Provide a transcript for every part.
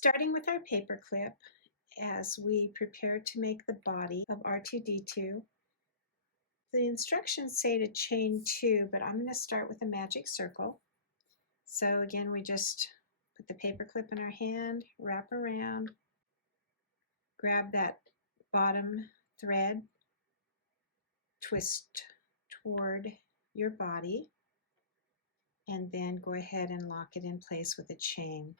Starting with our paper clip as we prepare to make the body of R2D2. The instructions say to chain 2, but I'm going to start with a magic circle. So again, we just put the paper clip in our hand, wrap around, grab that bottom thread, twist toward your body, and then go ahead and lock it in place with a chain.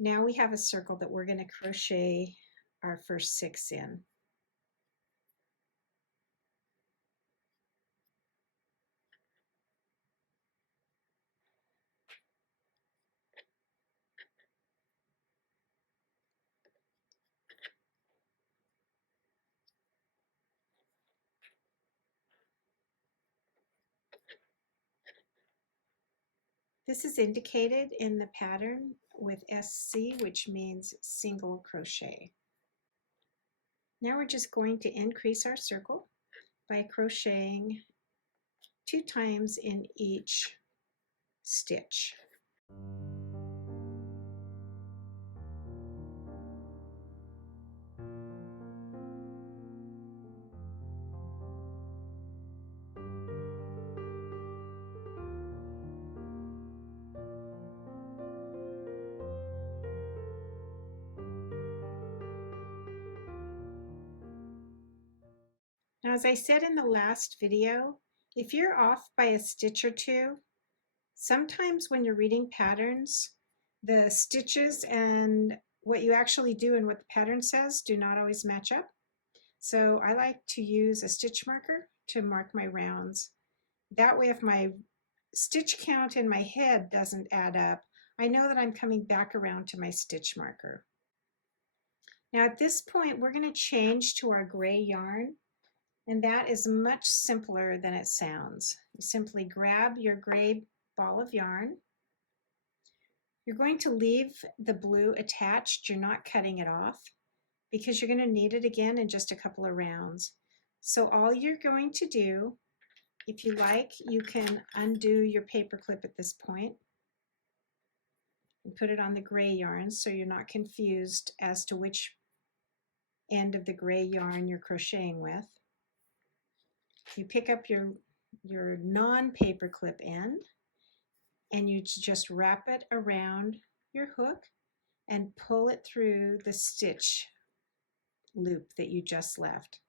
Now we have a circle that we're going to crochet our first 6 in. This is indicated in the pattern with SC, which means single crochet. Now we're just going to increase our circle by crocheting 2 times in each stitch. Now, as I said in the last video, if you're off by a stitch or two, sometimes when you're reading patterns, the stitches and what you actually do and what the pattern says do not always match up. So I like to use a stitch marker to mark my rounds. That way, if my stitch count in my head doesn't add up, I know that I'm coming back around to my stitch marker. Now at this point, we're going to change to our gray yarn. And that is much simpler than it sounds. You simply grab your gray ball of yarn. You're going to leave the blue attached. You're not cutting it off because you're going to need it again in just a couple of rounds. So all you're going to do, if you like, you can undo your paper clip at this point and put it on the gray yarn so you're not confused as to which end of the gray yarn you're crocheting with. You pick up your non-paper clip end and you just wrap it around your hook and pull it through the stitch loop that you just left.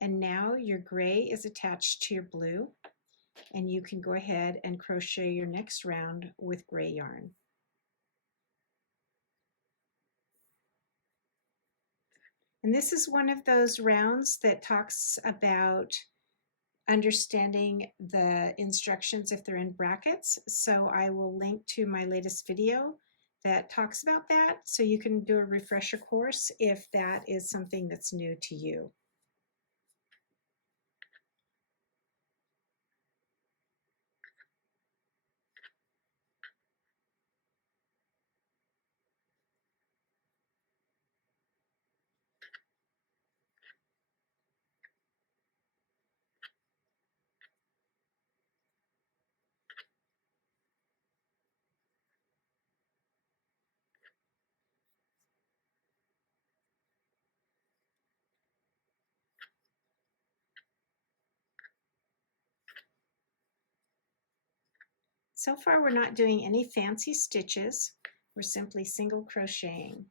And now your gray is attached to your blue and you can go ahead and crochet your next round with gray yarn. And this is one of those rounds that talks about understanding the instructions if they're in brackets. So I will link to my latest video that talks about that, so you can do a refresher course if that is something that's new to you. So far we're not doing any fancy stitches. We're simply single crocheting.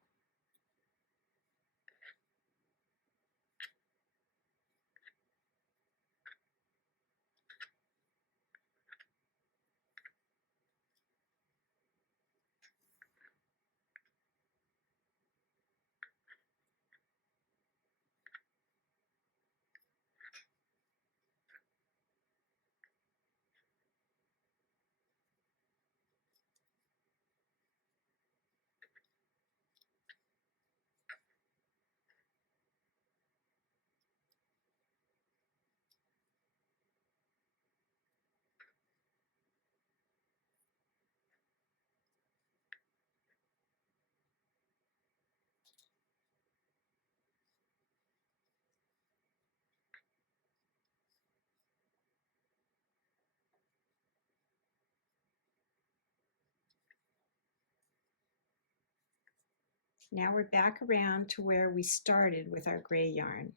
Now we're back around to where we started with our gray yarn.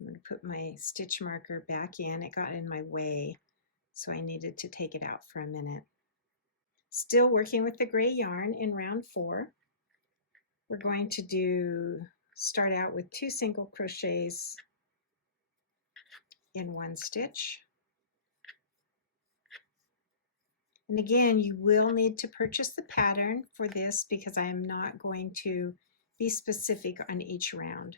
I'm going to put my stitch marker back in. It got in my way, so I needed to take it out for a minute. Still working with the gray yarn in round 4. We're going to start out with 2 single crochets in one stitch. And again, you will need to purchase the pattern for this because I am not going to be specific on each round.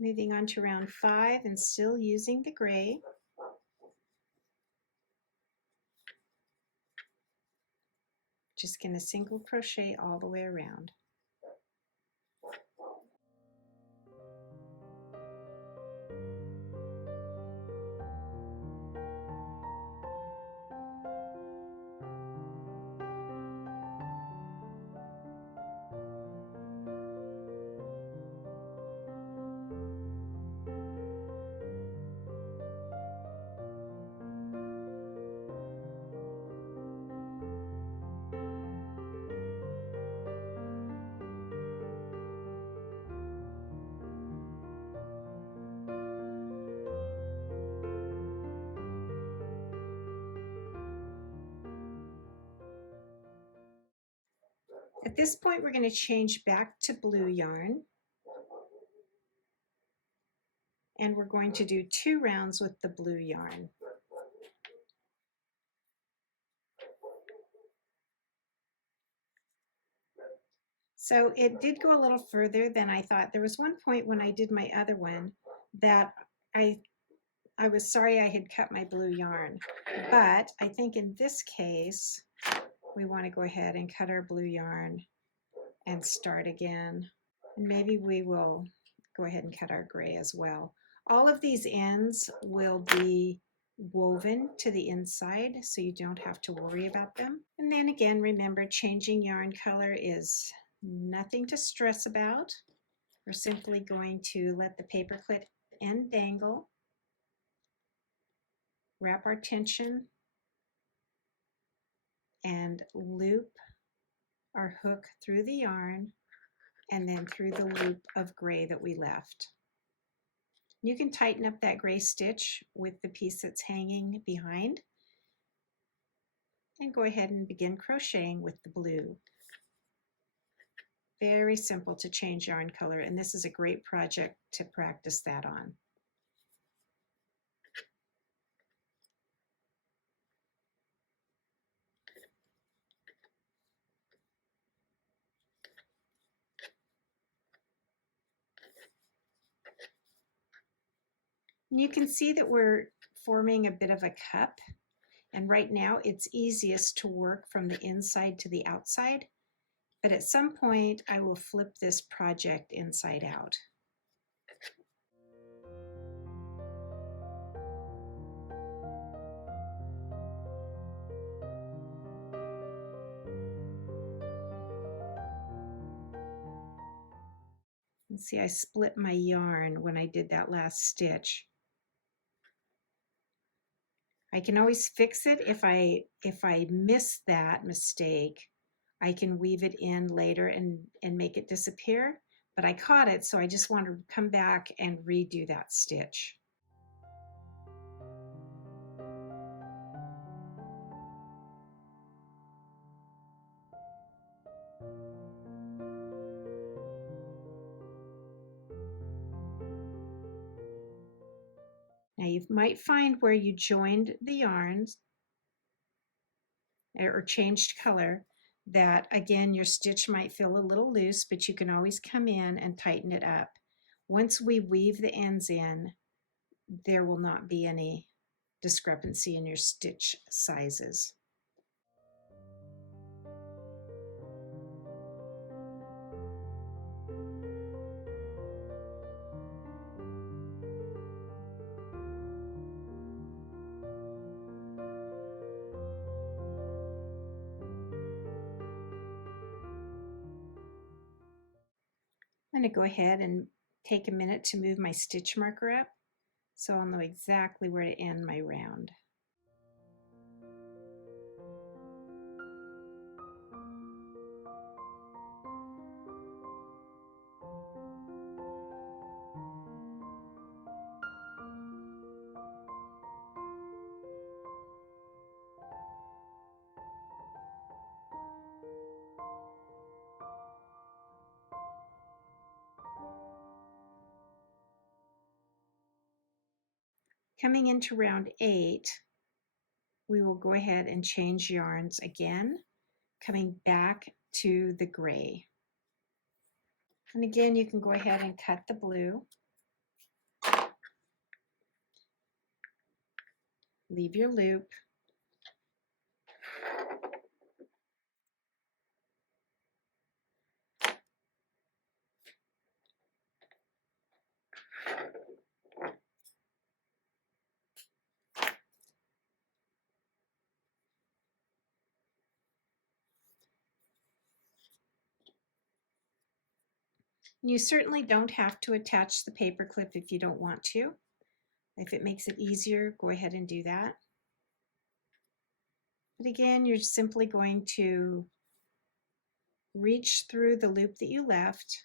Moving on to round 5 and still using the gray. Just going to single crochet all the way around. At this point, we're going to change back to blue yarn. And we're going to do 2 rounds with the blue yarn. So it did go a little further than I thought. There was one point when I did my other one that I was sorry I had cut my blue yarn. But I think in this case, we want to go ahead and cut our blue yarn and start again. And maybe we will go ahead and cut our gray as well. All of these ends will be woven to the inside, so you don't have to worry about them. And then again, remember, changing yarn color is nothing to stress about. We're simply going to let the paperclip end dangle, wrap our tension, and loop our hook through the yarn and then through the loop of gray that we left. You can tighten up that gray stitch with the piece that's hanging behind and go ahead and begin crocheting with the blue. Very simple to change yarn color, and this is a great project to practice that on. And you can see that we're forming a bit of a cup, and right now it's easiest to work from the inside to the outside, but at some point I will flip this project inside out. And see, I split my yarn when I did that last stitch. I can always fix it if I miss that mistake. I can weave it in later and make it disappear, but I caught it, so I just want to come back and redo that stitch. Now you might find where you joined the yarns or changed color that again your stitch might feel a little loose, but you can always come in and tighten it up. Once we weave the ends in, there will not be any discrepancy in your stitch sizes. I'm going to go ahead and take a minute to move my stitch marker up so I'll know exactly where to end my round. Coming into round 8, we will go ahead and change yarns again, coming back to the gray. And again, you can go ahead and cut the blue. Leave your loop. You certainly don't have to attach the paper clip if you don't want to. If it makes it easier, go ahead and do that. But again, you're simply going to reach through the loop that you left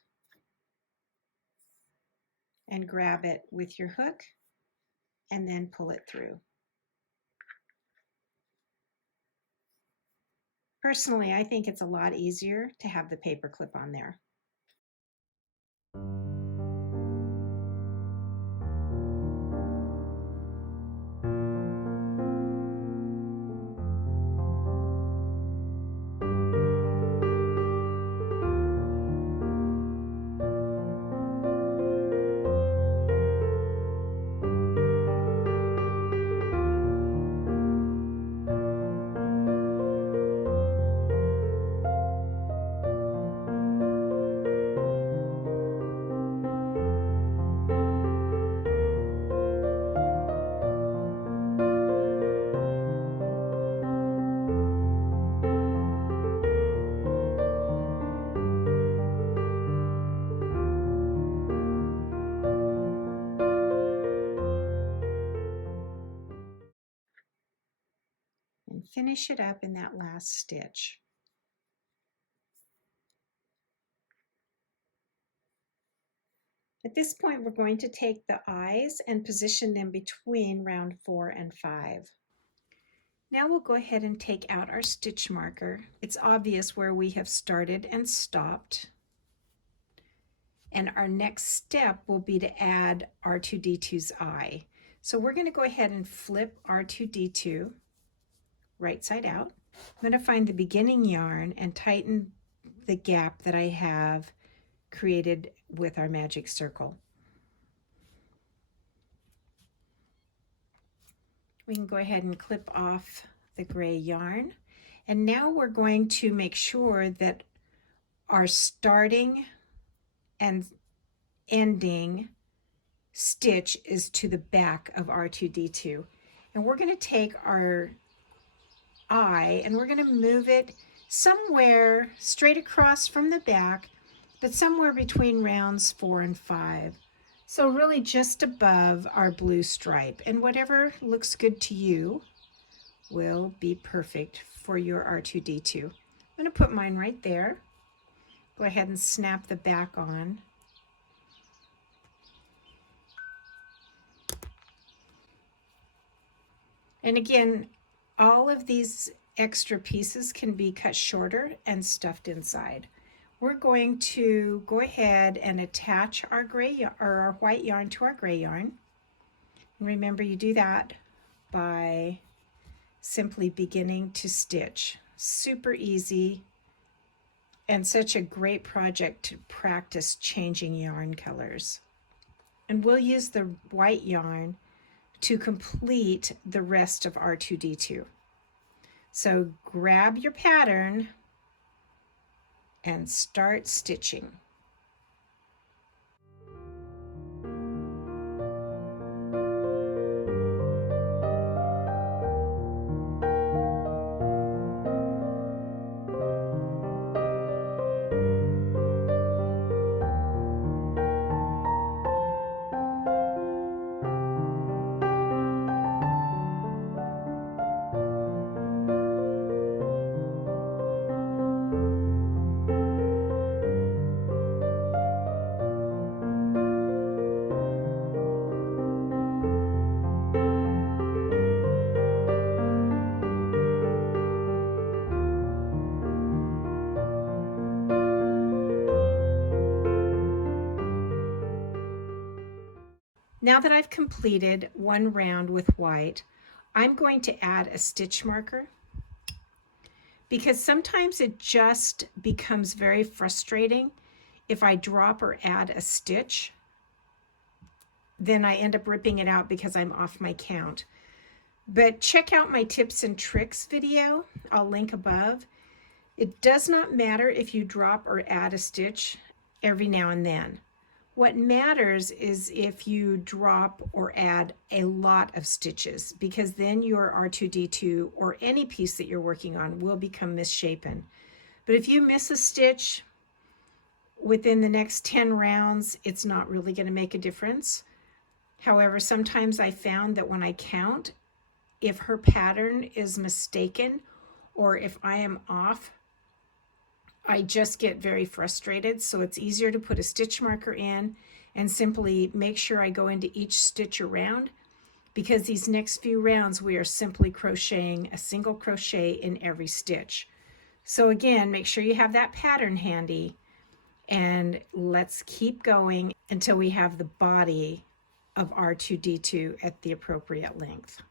and grab it with your hook and then pull it through. Personally, I think it's a lot easier to have the paper clip on there. And finish it up in that last stitch. At this point, we're going to take the eyes and position them between round 4 and 5. Now we'll go ahead and take out our stitch marker. It's obvious where we have started and stopped. And our next step will be to add R2D2's eye. So we're going to go ahead and flip R2D2 right side out. I'm going to find the beginning yarn and tighten the gap that I have created with our magic circle. We can go ahead and clip off the gray yarn. And now we're going to make sure that our starting and ending stitch is to the back of R2D2. And we're going to take our eye and we're going to move it somewhere straight across from the back, but somewhere between rounds 4 and 5. So really just above our blue stripe, and whatever looks good to you will be perfect for your R2D2. I'm going to put mine right there. Go ahead and snap the back on. And again, all of these extra pieces can be cut shorter and stuffed inside. We're going to go ahead and attach our gray or our white yarn to our gray yarn. And remember, you do that by simply beginning to stitch. Super easy and such a great project to practice changing yarn colors. And we'll use the white yarn to complete the rest of R2D2. So grab your pattern and start stitching. Now that I've completed one round with white, I'm going to add a stitch marker because sometimes it just becomes very frustrating if I drop or add a stitch. Then I end up ripping it out because I'm off my count. But check out my tips and tricks video. I'll link above. It does not matter if you drop or add a stitch every now and then. What matters is if you drop or add a lot of stitches, because then your R2D2 or any piece that you're working on will become misshapen. But if you miss a stitch within the next 10 rounds, it's not really going to make a difference. However, sometimes I found that when I count, if her pattern is mistaken or if I am off, I just get very frustrated. So it's easier to put a stitch marker in and simply make sure I go into each stitch around, because these next few rounds we are simply crocheting a single crochet in every stitch. So again, make sure you have that pattern handy, and let's keep going until we have the body of R2D2 at the appropriate length.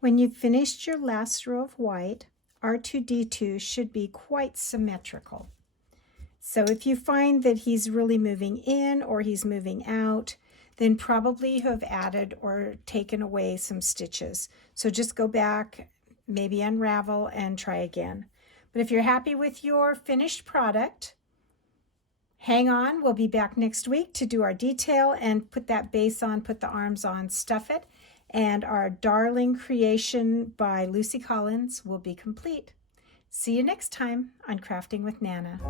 When you've finished your last row of white, R2D2 should be quite symmetrical. So if you find that he's really moving in or he's moving out, then probably you have added or taken away some stitches. So just go back, maybe unravel and try again. But if you're happy with your finished product, hang on, we'll be back next week to do our detail and put that base on, put the arms on, stuff it, and our darling creation by Lucy Collins will be complete. See you next time on Crafting with Nana.